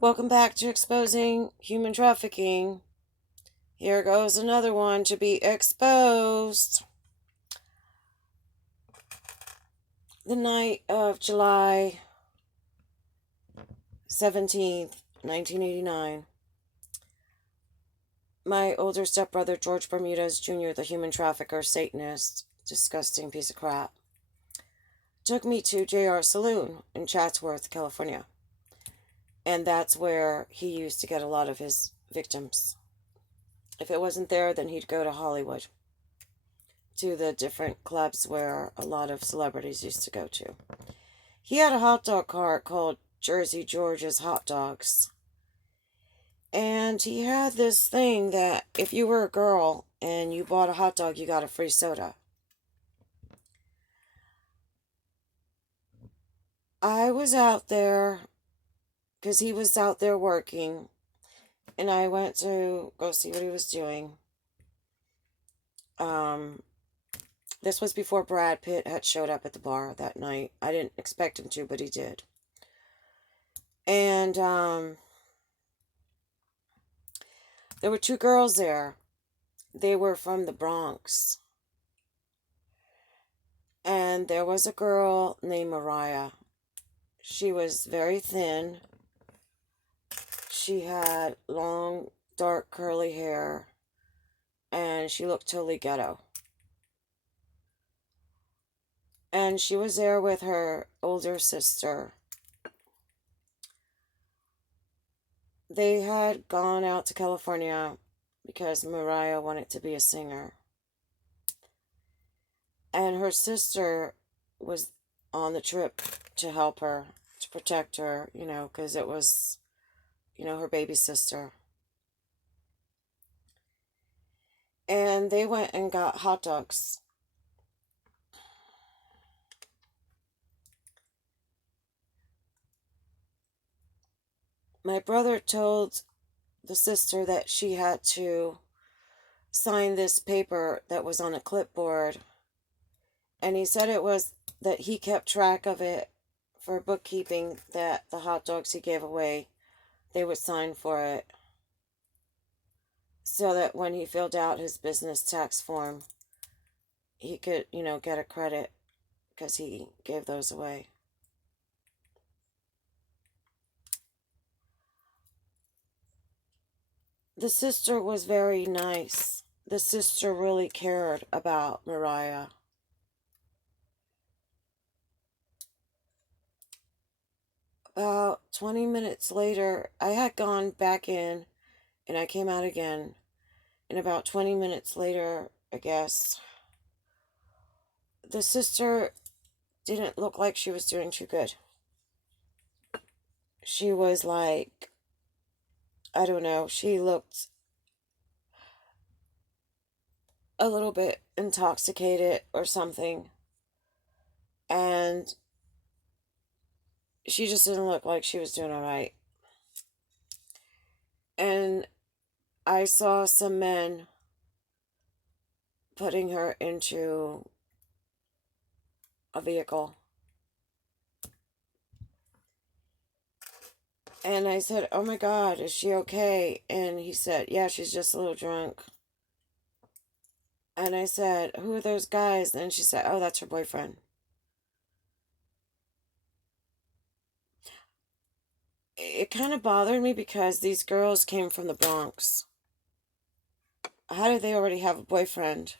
Welcome back to Exposing Human Trafficking. Here goes another one to be exposed. The night of July 17th, 1989, my older stepbrother, George Bermudez Jr., the human trafficker, Satanist, disgusting piece of crap, took me to JR Saloon in Chatsworth, California. And that's where he used to get a lot of his victims. If it wasn't there, then he'd go to Hollywood, to the different clubs where a lot of celebrities used to go to. He had a hot dog cart called Jersey George's Hot Dogs. And he had this thing that if you were a girl and you bought a hot dog, you got a free soda. I was out there because he was out there working, and I went to go see what he was doing. This was before Brad Pitt had showed up at the bar that night. I didn't expect him to, but he did. And there were two girls there. They were from the Bronx. And there was a girl named Mariah. She was very thin. She had long, dark, curly hair. And she looked totally ghetto. And she was there with her older sister. They had gone out to California because Mariah wanted to be a singer. And her sister was on the trip to help her, to protect her, because it was, her baby sister. And they went and got hot dogs. My brother told the sister that she had to sign this paper that was on a clipboard. And he said it was that he kept track of it for bookkeeping, that the hot dogs he gave away, they would sign for it. So that when he filled out his business tax form, he could, get a credit because he gave those away. The sister was very nice. The sister really cared about Mariah. About 20 minutes later, I had gone back in and I came out again. And about 20 minutes later, I guess, the sister didn't look like she was doing too good. She was like, I don't know, she looked a little bit intoxicated or something. And she just didn't look like she was doing all right. And I saw some men putting her into a vehicle. And I said, "Oh my God, is she okay?" And he said, "Yeah, she's just a little drunk." And I said, "Who are those guys?" And she said, "Oh, that's her boyfriend." It kind of bothered me because these girls came from the Bronx. How did they already have a boyfriend?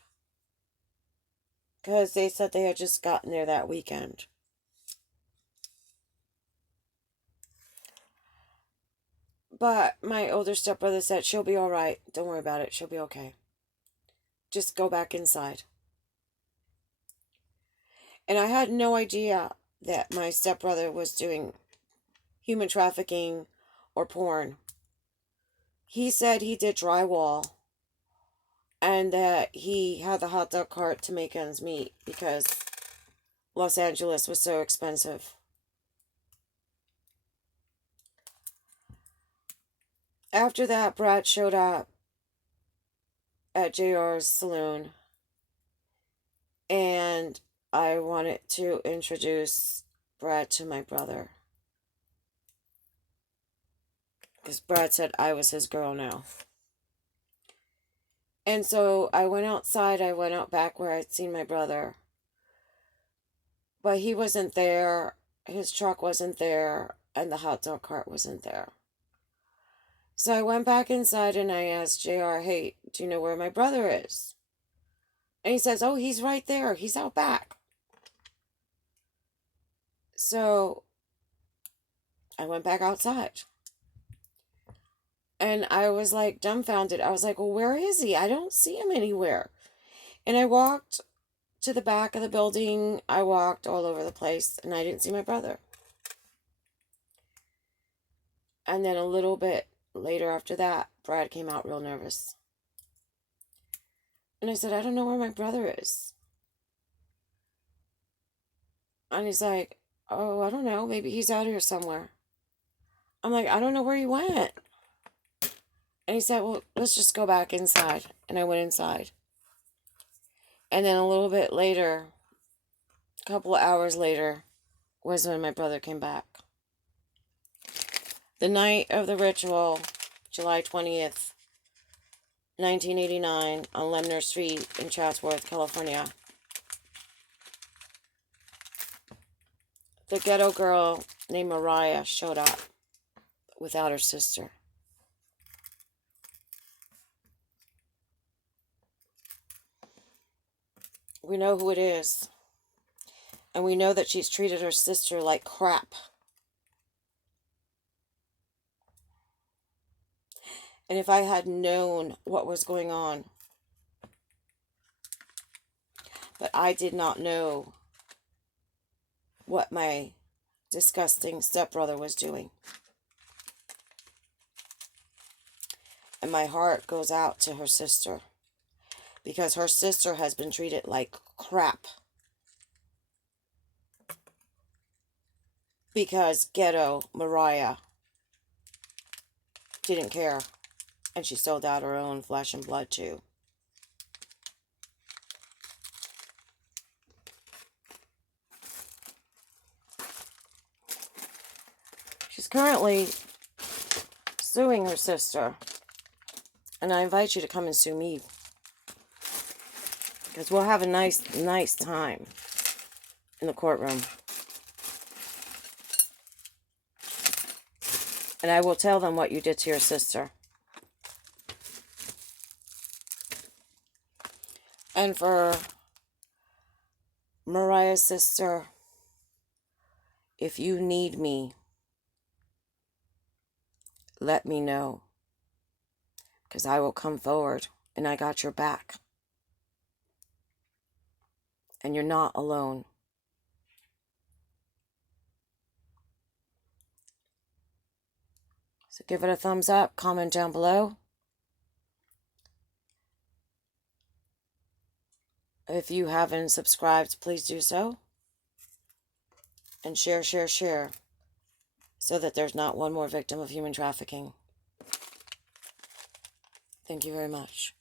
Because they said they had just gotten there that weekend. But my older stepbrother said, "She'll be all right. Don't worry about it. She'll be okay. Just go back inside." And I had no idea that my stepbrother was doing human trafficking or porn. He said he did drywall and that he had the hot dog cart to make ends meet because Los Angeles was so expensive. After that, Brad showed up at JR's saloon, and I wanted to introduce Brad to my brother. because Brad said I was his girl now. And so I went outside. I went out back where I'd seen my brother. But he wasn't there. His truck wasn't there. And the hot dog cart wasn't there. So I went back inside and I asked JR, hey, do you know where my brother is? And he says, oh, he's right there. He's out back. So I went back outside. And I was like dumbfounded. I was like, well, where is he? I don't see him anywhere. And I walked to the back of the building. I walked all over the place and I didn't see my brother. And then a little bit later after that, Brad came out real nervous. And I said, I don't know where my brother is. And he's like, oh, I don't know. Maybe he's out here somewhere. I'm like, I don't know where he went. And he said, well, let's just go back inside. And I went inside. And then a little bit later, a couple of hours later, was when my brother came back. The night of the ritual, July 20th, 1989, on Lemner Street in Chatsworth, California. The ghetto girl named Mariah showed up without her sister. We know who it is. And we know that she's treated her sister like crap. And if I had known what was going on, but I did not know what my disgusting stepbrother was doing. And my heart goes out to her sister. Because her sister has been treated like crap. Because Ghetto, Mariah, didn't care. And she sold out her own flesh and blood too. She's currently suing her sister. And I invite you to come and sue me. Because we'll have a nice time in the courtroom. And I will tell them what you did to your sister. And for Mariah's sister, if you need me, let me know. Because I will come forward and I got your back. And you're not alone. So give it a thumbs up, comment down below. If you haven't subscribed, please do so. And share, so that there's not one more victim of human trafficking. Thank you very much.